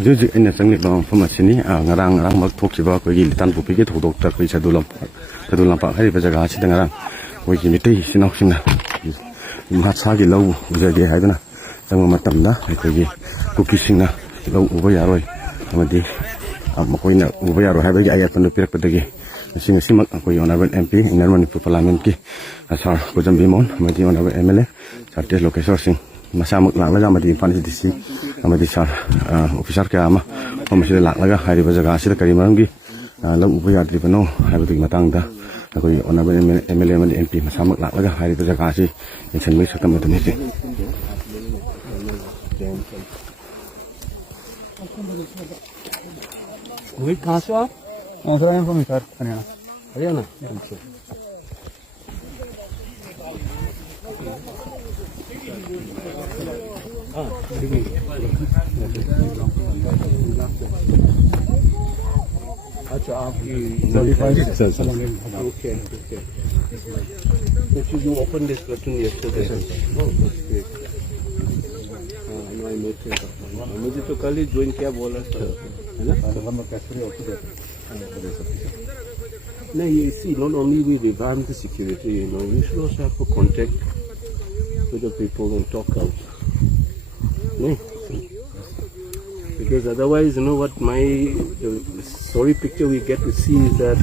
Hujik ina changlibang phamasini ngarang mak thokchiba koigi litan pupi ke thodokta koi sadulam pa hari ba jaga chi ngarang koigi mitei sinok singna matsa gi lau ujage haidana changma matamda koigi kuki singna lau uba yaroi amadi makoina uba yaroi haiba gi ayat panu pirak padagi simak koi honorable MP Honorable Parliament ki sar kojam bimon amadi honorable MLA Sates Lokeswar Singh masamak laklaga amadi Imphal DC amadi sar officer kaya ama phamasida laklaga hariba jaga asida kari maramgi lau uba yadribano haibagi matangda koi honorable MLA amadi MP masamak laklaga hariba jaga asi insanmai sakam matani si Rohit कहाँ से आप? Sir I am from Hisar Haryana. Haryana. अच्छा आपकी okay you opened this curtain yesterday. मुझे तो कल ही join किया बोला था है ना नहीं you see not only we revamp the security we should also have a contact with the people and talk out no? Because otherwise what the sorry picture we get to see is that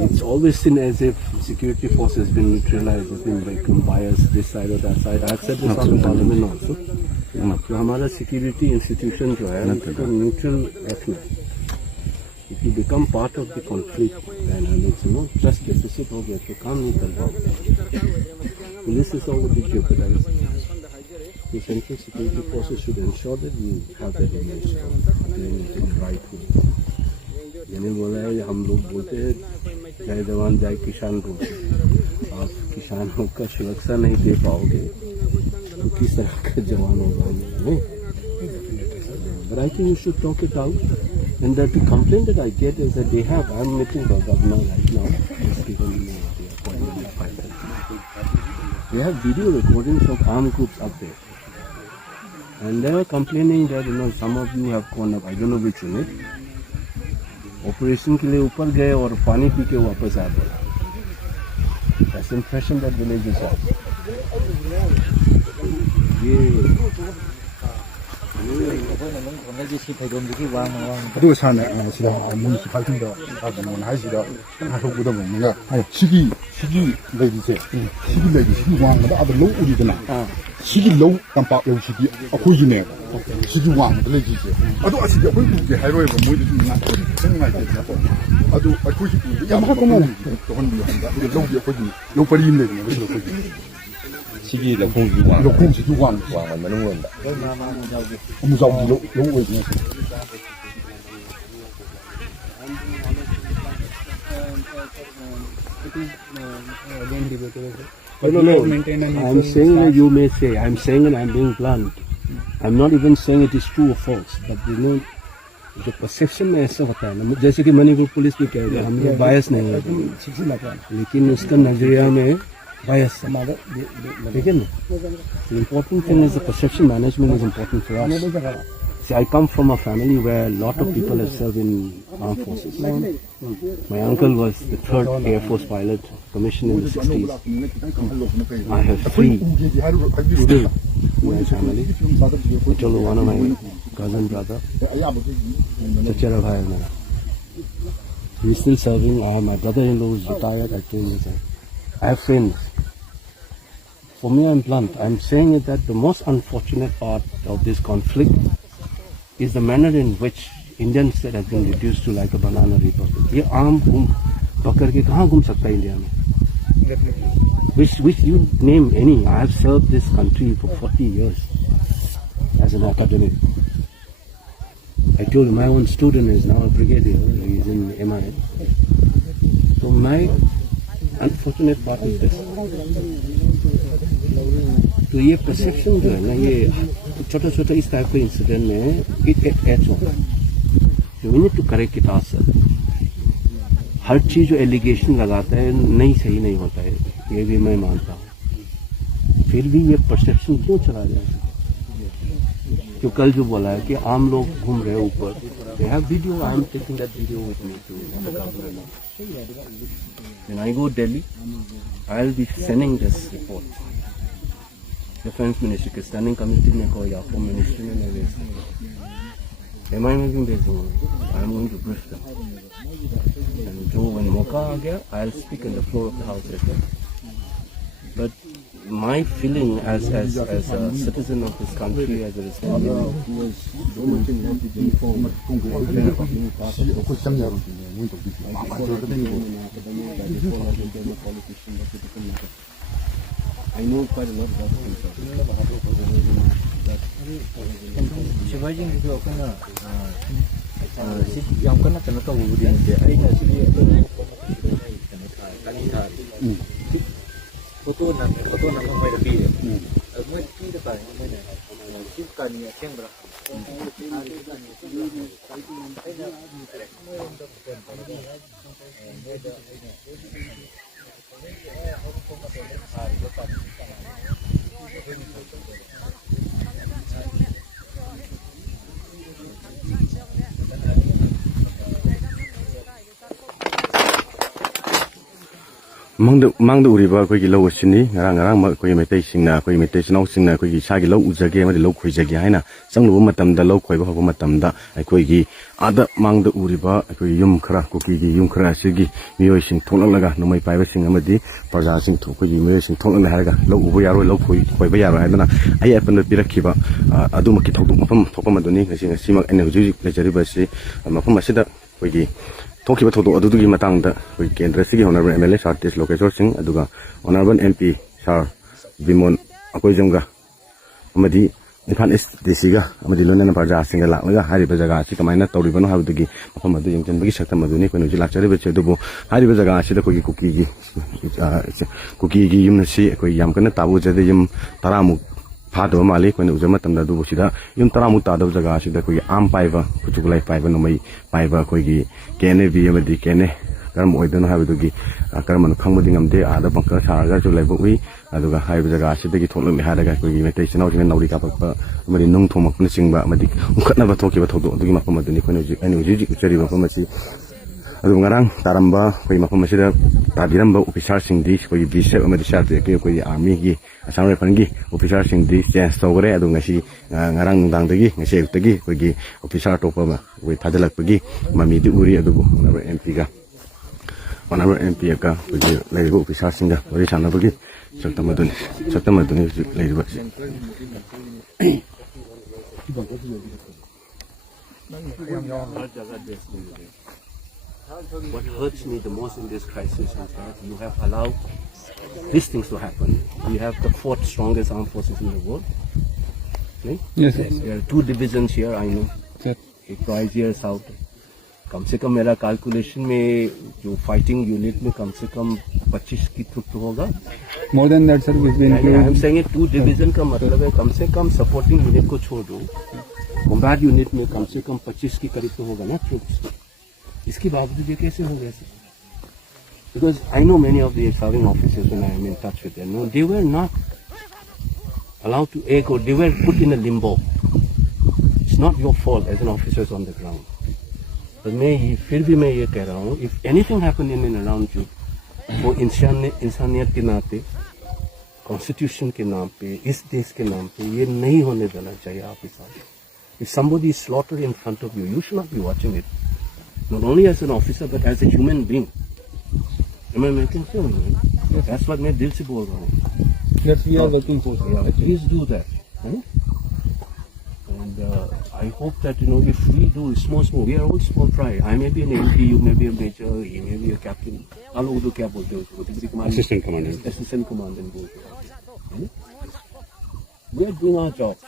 it's always seen as if security force has been neutralized, has been become biased this side or that side. I've said this on the parliament also. तो हमारा security institution जो है उसको neutral रखना. If you become part of the conflict, then trust deficit हो गया तो काम नहीं कर पाओगे. Police is already jeopardized. The central security forces should ensure that we have that image in the right way. मैंने बोला है हम लोग बोलते हैं जय जवान जय किसान को आप किसानों का सुरक्षा नहीं दे पाओगे तो किस तरह का जवान होगा नहीं but I think you should talk it out and that the complaint that I get is that I'm meeting the governor right now just given me the appointment of 5:30. They have video recordings of armed groups up there and they are complaining that some of you have gone up I don't know which unit operation के लिए ऊपर गए और पानी P के वापस आ गए. That's the impression that villages have. ꯑꯗꯨꯒ ꯁꯥꯔꯅ ꯁꯤꯗ ꯃ꯭ꯌꯨꯅꯤꯁꯤꯄꯥꯂꯤꯇꯤꯗ ꯀꯩꯅꯣꯅ ꯍꯥꯏꯁꯤꯗ ꯍꯥꯏꯊꯣꯛꯀꯗꯕ ꯑꯃꯒ ꯁꯤꯒꯤ ꯂꯩꯔꯤꯁꯦ ꯁꯤꯒꯤ ꯂꯩꯔꯤ ꯁꯤꯒꯤ ꯋꯥꯡꯃꯗ ꯑꯥꯗ ꯂꯧ ꯎꯔꯤꯗꯅ ꯁꯤꯒꯤ ꯂꯧ ꯇꯝꯄꯥꯛ ꯂꯧꯁꯤꯗꯤ ꯑꯩꯈꯣꯏꯒꯤꯅꯦꯕ ꯁꯤꯒꯤ ꯋꯥꯡꯃꯗ ꯂꯩꯔꯤꯁꯦ ꯑꯗꯣ ꯑꯁꯤꯗꯤ ꯑꯩꯈꯣꯏ ꯎꯒꯦ ꯍꯥꯏꯔꯣꯏꯕ ꯃꯣꯏꯗꯁꯨ ꯅꯨꯡꯉꯥꯏꯇꯦꯗꯅꯀꯣ ꯑꯗꯣ ꯑꯩꯈꯣꯏꯁꯤ ꯎꯕ ꯌꯥꯝ ꯇꯧꯍꯟꯕꯤꯌꯨ ꯍꯥꯏꯕ ꯑꯗꯨꯒ ꯂꯧꯗꯤ ꯑꯩꯈꯣꯏꯒꯤ ꯂꯧ ꯄꯔꯤ ꯑꯃ ꯂꯩꯕꯅꯦꯕ ꯁꯤꯗ ꯑꯩꯈꯣꯏꯒꯤ 시기 ꯂꯧꯈꯣꯡꯁꯤꯁꯨ 왕 만드는 ꯑꯃꯨꯖꯥꯎꯒꯤ ꯂꯧ ꯑꯣꯏꯕꯅꯦ. No. I'm saying that you may say. I'm saying and I'm being blunt. I'm not even saying it is true or false. But जो perception में ऐसा होता है ना जैसे कि मणिपुर पुलिस भी कह रहे हैं हम लोग बायस नहीं है लेकिन उसका नजरिया में bias. ठीक है ना? The important thing is the perception management is important for us. See, I come from a family where a lot of people have served in armed forces. My uncle was the 3rd Air Force pilot, commissioned in the 60s. I have 3 still in my family. Chalo, one of my cousin brother, Chachara Bhai Mera. He's still serving. My brother-in-law is retired. I have friends. For me, I'm blunt. I'm saying it that the most unfortunate part of this conflict is the manner in which Indian state has been reduced to like a banana republic. ये आम घूम पकड़ के कहाँ घूम सकता है India में? Which you name any? I have served this country for 40 years as an academic. I told you my own student is now a brigadier. He's in MI. So my unfortunate part is this. तो ये perception जो है ना ये छोटा-छोटा इस type के incident में it adds on. We need to correct it ourselves. हर चीज जो एलिगेशन लगाता है नहीं सही नहीं होता है ये भी मैं मानता हूँ फिर भी ये परसेप्शन क्यों चला जाए जो कल जो बोला है कि आम लोग घूम रहे हैं ऊपर, they have video, I am taking that video with me to the government. When I go Delhi, I will be sending this report. Defense Ministry के standing committee में को या Home Ministry में मैं भेज दूँगा. MI में भी भेजूँगा. I am going to brief them. And जो when मौका आ गया, I will speak in the floor of the house as well. But my feeling as a citizen of this country, as a responsible, so much in love with uniform. I know quite a lot about Shivaji जो अपना yang kena kena tahu dia dia ayah sini foto nak main lebih main lebih depan main sibkan ni yang berapa Mangda uriba koi gi lo sini ngarang koi metai singna koi metai sinau singna koi gi sa gi lo ujage ma lo khoi jage haina sanglu matam da lo khoi ba ho matam da koi gi ada mangda uriba koi yum khara ko gi yum khara sigi miyoi sing thonlang laga nomai pai ba sing amadi parja sing thu koi gi miyoi sing thonlang na haraga lo ubo yaro lo khoi ba yaro haidana ai apan pirakhiba adu maki thok mafam thokpa maduni ngasi ngasi mak ene huji lejari ba si mafam asida koi gi Talking about the Matang, we can address the Honorable MLA Artist Location Singh, Aduga, Honorable MP, Sir Vimon Akoizanga, Amadi, Nipan is the Siga, Amadilon and Parja, Singa Laga, Hari Bazaga, Sikamana, Toribano, have the Mapamadu, and Bigi Satamaduni, when you like to Vegetable, Hari Bazaga, Sida Cookie, Cookie, Yumnasi, Yamkana, Tabu, Zedium, Taramu. Pado Mali, when it was a matam da Dubusida, Yuntaramutta of Zagashi, the Kogi Am Piva, Kuchulai Piva, no Mai Piva, Kogi, Kene, Viamadi, Kene, Karmo, I don't have to give a Karman Kamadingam de other bunkers, Haraga, Labui, Aduga High Zagashi, the told me had a guy with imitation out in Naurika, Madi Nung Tom of Nissing, but Madi, who could never talk about doing Mapamadini, and Uji, Pharmacy. Adungarang, Taramba, Mapamasida, Tadiramba, Upisharsing dish, where you be set on the sharp, the army, a summary pangi, Upisharsing dish, yes, so red, Dungashi, Narang Dandagi, and Shave Tagi, Wigi, Upishar Topama, with Padalak Pagi, Mami Uri Adubu, another MP. Another MP, with the lady Upisharsinga, Rich Anabagi, Chatamaduni, lady What hurts me the most in this crisis is that you have allowed these things to happen. We have the fourth strongest armed forces in the world. Okay? Yes. There are two divisions here, I know. एक तो IGR south है. कम से कम मेरा calculation में जो fighting unit में कम से कम 25 की ट्रुप तो होगा. More than that, sir, we've been I am saying two division का मतलब है कम से कम सपोर्टिंग यूनिट को छोड़ दो. कॉम्बैट यूनिट में कम से कम 25 की करीब तो होगा ना ट्रुप्स. इसके बावजूद ये कैसे हो गया? Because I know many of the serving officers when I am in touch with them, no, they were not allowed to air or they were put in a limbo. It's not your fault as an officer on the ground. But फिर भी मैं ये कह रहा हूँ, if anything happened in and around you, वो इंसानियत के नाते, Constitution के नाम पे, इस देश के नाम पे ये नहीं होने देना चाहिए आपके साथ. If somebody is slaughtered in front of you, you should not be watching it. Not only as an officer, but as a human being. Am I making sense? Yes. That's what मैं दिल से बोल रहा हूँ. Yes, we are working for it. Please do that. Right? And I hope that, if we do small, we are all small fry. I may be an MP, you may be a major, he may be a captain. आप लोग तो क्या बोलते हो? Assistant Commandant. Assistant Commandant बोलते हो. We are doing our jobs.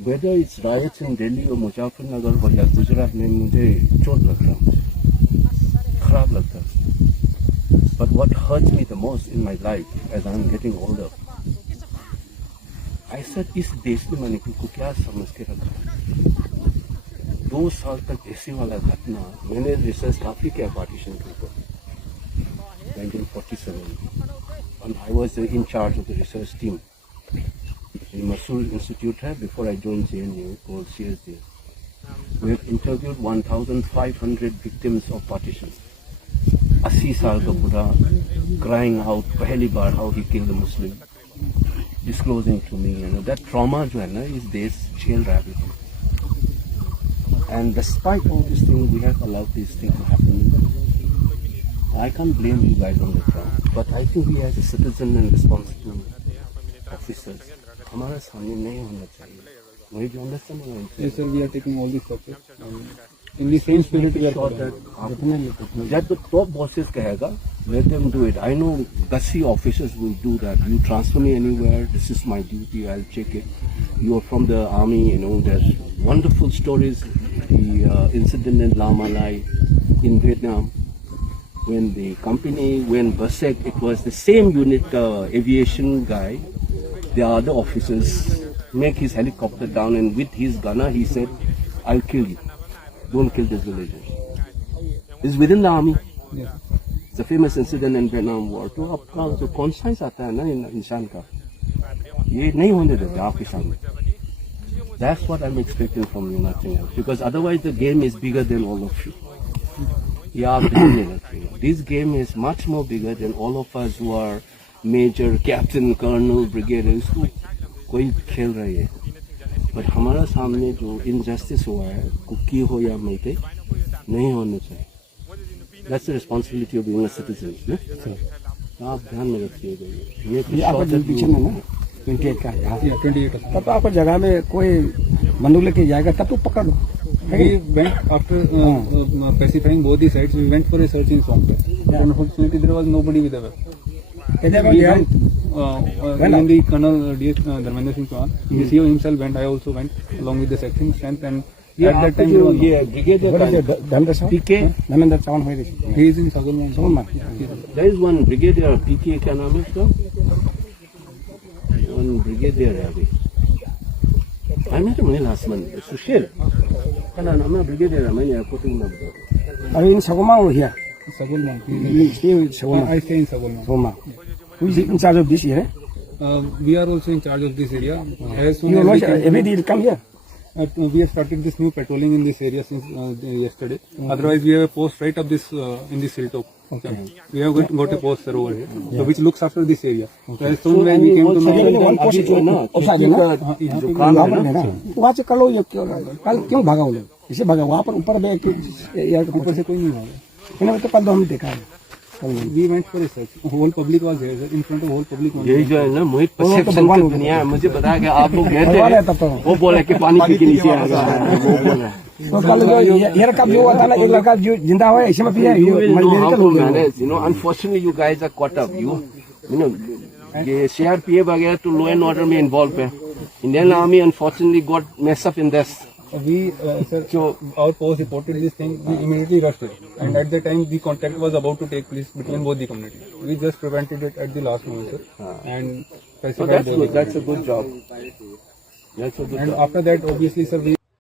Whether it's riots in Delhi or Muzaffarnagar or Gujarat में मुझे चोट लगता है, खराब लगता है. But what hurts me the most in my life as I'm getting older, I said इस देश ने मैंने को क्या समझ के रखा है. 2 साल तक ऐसे वाला घटना मैंने रिसर्च काफी किया पार्टीशन के ऊपर 1947 and I was in charge of the research team. Masoor Institute hai, before I joined JNU, called CSD. We have interviewed 1,500 victims of partition. 80 साल का बुढ़ा crying out पहली बार how he killed a Muslim, disclosing to me, that trauma जो है ना इस देश झेल रहा है. And despite all these things, we have allowed these things to happen. I can't blame you guys on the ground, but I think we as a citizen and responsible officers, हमारा सामने नहीं होना चाहिए. Why do you understand what I'm saying? Yes, sir, we are taking all these steps. In the same spirit, we are Sure that the top bosses कहेगा, let them do it. I know gutsy officers will do that. You transfer me anywhere, this is my duty, I'll check it. You are from the army, there's wonderful stories. The incident in Lamalai in Vietnam, when the company went berserk, it was the same unit aviation guy, the other officers make his helicopter down, and with his gunner he said, I'll kill you. Don't kill these villagers. It's within the army. Yes. It's a famous incident in Vietnam War. तो आपका जो conscience आता है ना इंसान का, ये नहीं होने देते आपके सामने. That's what I'm expecting from you, nothing else. Because otherwise the game is bigger than all of you. This game is much more bigger than all of us who are major, captain, colonel, brigadier. इसको कोई खेल रही है. But हमारा सामने जो injustice हुआ है, कुकी हो या मेटे, नहीं होने चाहिए. That's the responsibility of being a citizen. आप ध्यान में रखिएगा. ये आपका जो पीछे में ना 28 का यहाँ 28. तब तो आपको जगह में कोई बंदूक लेके जाएगा तब तो पकड़ लो. We went after pacifying both the sides. We went for a search in swamp. Unfortunately, there was nobody with a weapon. We went when the Colonel DS Dharmendra Singh Chauhan, the CEO himself went. I also went along with the section strength, and at that time there was no. PK. Dharmendra Chauhan हो रही He is in Sagalman. There is one brigadier PK क्या नाम है उसका? One brigadier है अभी. I met him last month. Sushil. क्या नाम है brigadier है मैंने आपको तो ना बताया. अभी इन सगोमा हो गया. Sagalman. सगोमा. I stay in Sagalman. सगोमा. Who is in charge of this here? We are also in charge of this area. As soon You as know we can, every day you come here. we have started this new patrolling in this area since yesterday. Otherwise, we have a post right up this in this hilltop. We have got a post sir over here, so which looks after this area. So as soon when we came to know, one post जो है ना, जो काम है ना, वहाँ से कर लो ये कल क्यों भागा वो लोग? इसे भागा वहाँ पर ऊपर यार ऊपर से कोई नहीं भागा. इन्होंने तो कल 2 हमने देखा है. We went for a search. Whole public was there, sir. In front of whole public. यही जो है ना मोहित परसेप्शन की दुनिया है. मुझे बताया कि आप लोग गए थे, वो बोले कि पानी पी के नीचे आ गया. वो बोला तो कल जो ये रकम जो हुआ था ना, एक लड़का जो जिंदा हुआ है इसी में पिया. you will know how to manage. Unfortunately, you guys are caught up. ये CRPF वगैरह तो law and order में involved है. Indian Army unfortunately got messed up in this. We, sir, so our post reported this thing. We immediately rushed it, and at the time the contact was about to take place between both the communities. We just prevented it at the last moment, sir. And So that's good. That's a good job. That's a good and job. after that, obviously, sir, we